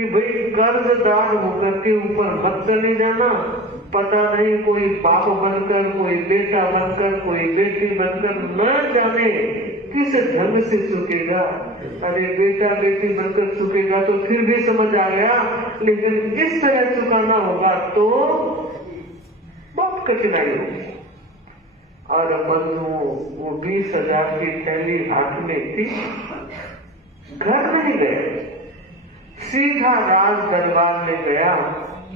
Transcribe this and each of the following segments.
कि भाई कर्जदार होकर के ऊपर मत चले जाना, पता नहीं कोई बाप बनकर, कोई बेटा बनकर, कोई बेटी बनकर न जाने किस ढंग से चुकेगा। अरे बेटा बेटी बनकर चुकेगा तो फिर भी समझ आ गया, लेकिन इस तरह चुकाना होगा तो बहुत कठिनाई होगी। और बंधु वो 20,000 की थैली हाथ में थी, घर नहीं गए, सीधा राज दरबार में गया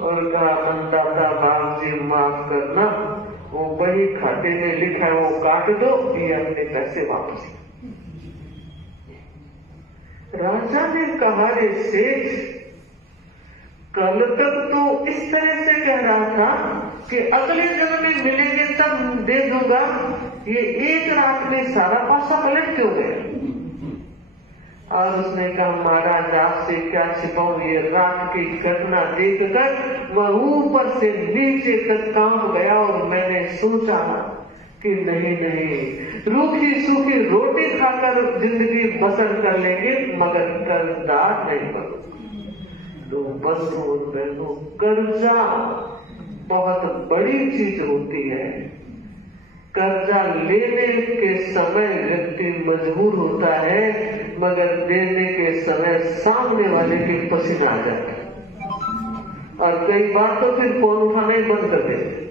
और कहा मनदाता बाप जी माफ करना, वो बही खाते में लिखा है वो काट दो, ये अपने पैसे वापस। राजा ने कहा रे सेठ, कल तक तो इस तरह से कह रहा था कि अगले जन्म में मिलेंगे तब दे दूंगा, ये एक रात में सारा पैसा पलट क्यों गया? और उसने कहा महाराज आपसे क्या छिपाऊं, ये रात की घटना देखकर वह ऊपर से नीचे तक कांप गया और मैंने सोचा कि नहीं नहीं, रूखी सूखी रोटी खाकर जिंदगी बसर कर लेंगे मगर कर्जदार नहीं बनो। तो बंधु कर्जा बहुत बड़ी चीज होती है। कर्जा लेने के समय व्यक्ति मजबूर होता है, मगर देने के समय सामने वाले के पसीना आ जाता है और कई बार तो फिर फोन उठाना ही बंद कर देते।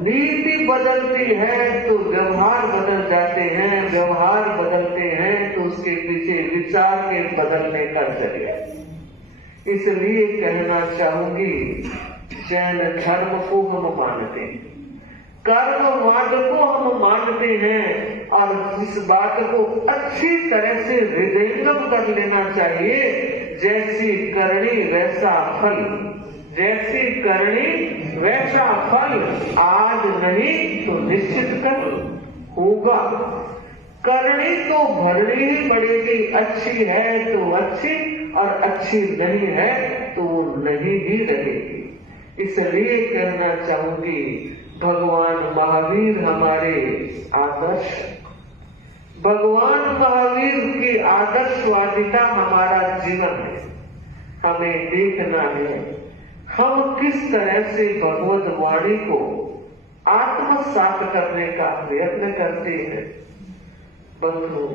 नीति बदलती है तो व्यवहार बदल जाते हैं, व्यवहार बदलते हैं तो उसके पीछे विचार के बदलने का जरिया। इसलिए कहना चाहूंगी, जैन धर्म को हम मानते हैं, कर्म मार्ग को हम मानते हैं और इस बात को अच्छी तरह से हृदयंगम कर लेना चाहिए, जैसी करनी वैसा फल, जैसी करनी वैसा फल, आज नहीं तो निश्चित कर होगा। करनी तो भरनी ही पड़ेगी, अच्छी है तो अच्छी और अच्छी नहीं है तो वो नहीं ही रहेगी। इसलिए कहना चाहूंगी, भगवान महावीर हमारे आदर्श, भगवान महावीर की आदर्शवादिता हमारा जीवन है। हमें देखना है हम किस तरह से भगवत वाणी को आत्मसात करने का प्रयत्न करते हैं। बंधु,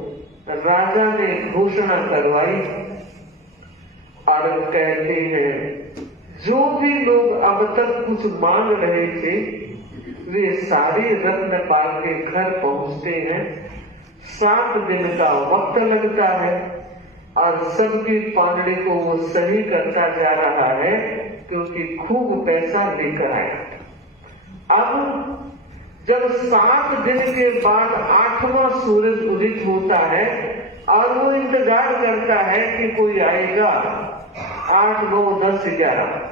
राजा ने घोषणा करवाई और कहते हैं जो भी लोग अब तक कुछ मांग रहे थे वे सारे रत्न पाल के घर पहुंचते हैं। 7 दिन का वक्त लगता है और सबकी पांडे को वो सही करता जा रहा है, क्योंकि खूब पैसा लेकर आया। अब जब 7 दिन के बाद 8वां सूरज उदित होता है और वो इंतजार करता है कि कोई आएगा, 8, 9, 10, 11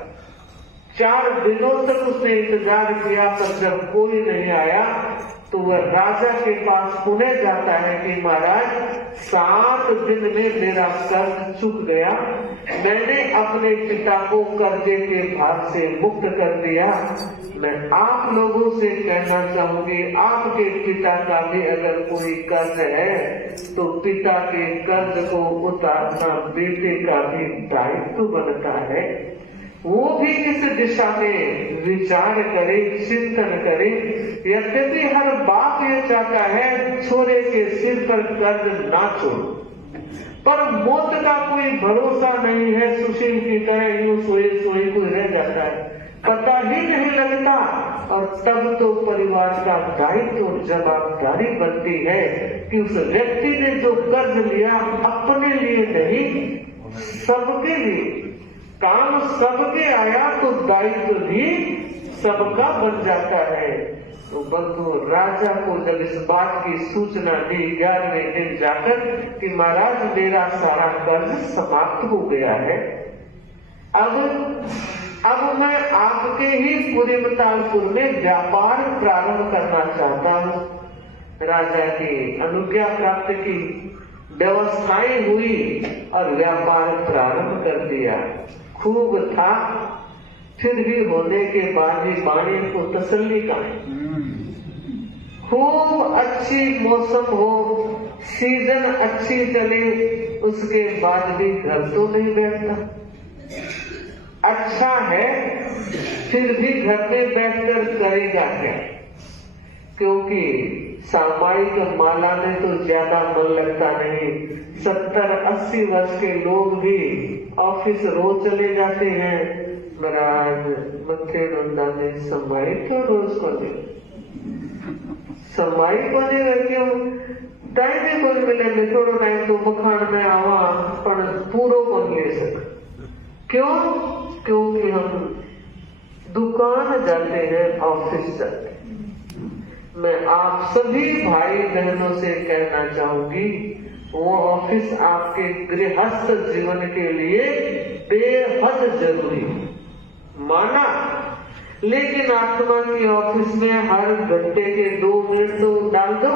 4 दिनों तक उसने इंतजार किया, पर जब कोई नहीं आया तो वह राजा के पास पुनः जाता है कि महाराज 7 दिन में मेरा कर्ज चुक गया, मैंने अपने पिता को कर्जे के भार से मुक्त कर दिया। मैं आप लोगों से कहना चाहूंगी, आपके पिता का भी अगर कोई कर्ज है तो पिता के कर्ज को उतारना बेटे का भी दायित्व बनता है। वो भी इस दिशा में विचार करे, चिंतन करे। यद्यपि हर बाप ये चाहता है छोरे के सिर पर कर्ज ना छोड़ो, पर मौत का कोई भरोसा नहीं है। सुशील की तरह यूं सोए सोए कोई रह जाता है, पता ही नहीं लगता। और तब तो परिवार का दायित्व और जवाबदारी बनती है कि उस व्यक्ति ने जो कर्ज लिया अपने लिए नहीं, सबके लिए, काम सबके आया तो दायित्व भी सबका बन जाता है। तो बंधु, राजा को जब इस बात की सूचना दी 11वें दिन जाकर कि महाराज मेरा सारा कर्ज समाप्त हो गया है, अब मैं आपके ही पुरीमतालपुर में व्यापार प्रारंभ करना चाहता हूँ। राजा की अनुज्ञा प्राप्त की, व्यवस्थाएं हुई और व्यापार प्रारंभ कर दिया। खूब था, फिर भी होने के बाद भी वाणी को तसल्ली का खूब अच्छी मौसम हो, सीजन अच्छी चले, उसके बाद भी घर तो नहीं बैठता। अच्छा है फिर भी घर में बैठकर करेगा क्या? क्योंकि सामायिक माला में तो ज्यादा मन लगता नहीं। 70-80 वर्ष के लोग भी ऑफिस रोज चले जाते हैं। महाराज मथे नंदा में समाई तो रोज को समाई कोने क्यों टाइम भी कोई मिले में थोड़ा टाइम तो मखान में आवा पर पूरो कौन ले सके। क्यों? क्योंकि हम दुकान जाते हैं, ऑफिस जाते हैं। मैं आप सभी भाई बहनों से कहना चाहूंगी, वो ऑफिस आपके गृहस्थ जीवन के लिए बेहद जरूरी माना, लेकिन आत्मा की ऑफिस में हर घंटे के 2 मिनट तो डाल दो।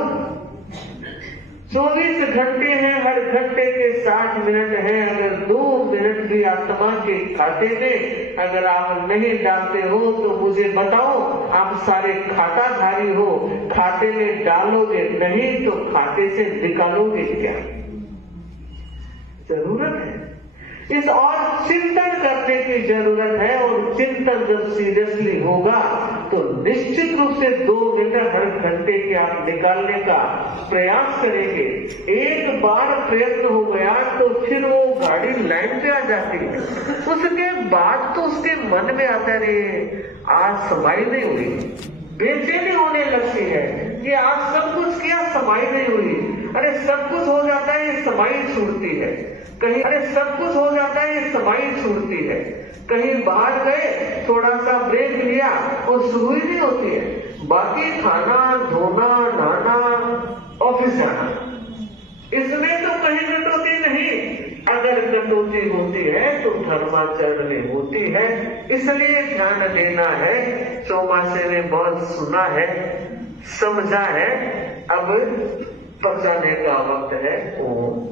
24 घंटे हैं, हर घंटे के 60 मिनट हैं। अगर 2 मिनट भी आत्मा के खाते में अगर आप नहीं डालते हो तो मुझे बताओ, आप सारे खाताधारी हो, खाते में डालोगे नहीं तो खाते से निकालोगे क्या? जरूरत है इस और चिंतन करने की जरूरत है। और चिंतन जब सीरियसली होगा तो निश्चित रूप से 2 मिनट हर घंटे के आप निकालने का प्रयास करेंगे। एक बार प्रयत्न हो गया तो फिर वो गाड़ी लाइन पे आ जाती है। उसके बाद तो उसके मन में आता है आज समाई नहीं हुई, बेचैनी होने लगती है कि आज सब कुछ किया समाई नहीं हुई। अरे सब कुछ हो जाता है, ये समाई छूटती है कहीं। अरे सब कुछ हो जाता है, ये समाई छूटती है कहीं। बाहर गए, थोड़ा सा ब्रेक लिया और शुरू ही नहीं होती है। बाकी खाना, धोना, नहाना, ऑफिस जाना, इसमें तो कहीं कटौती नहीं। अगर कटौती होती है तो धर्माचरण में होती है। इसलिए ध्यान देना है। चौमासे ने बहुत सुना है, समझा है, अब पचाने का वक्त है। ओम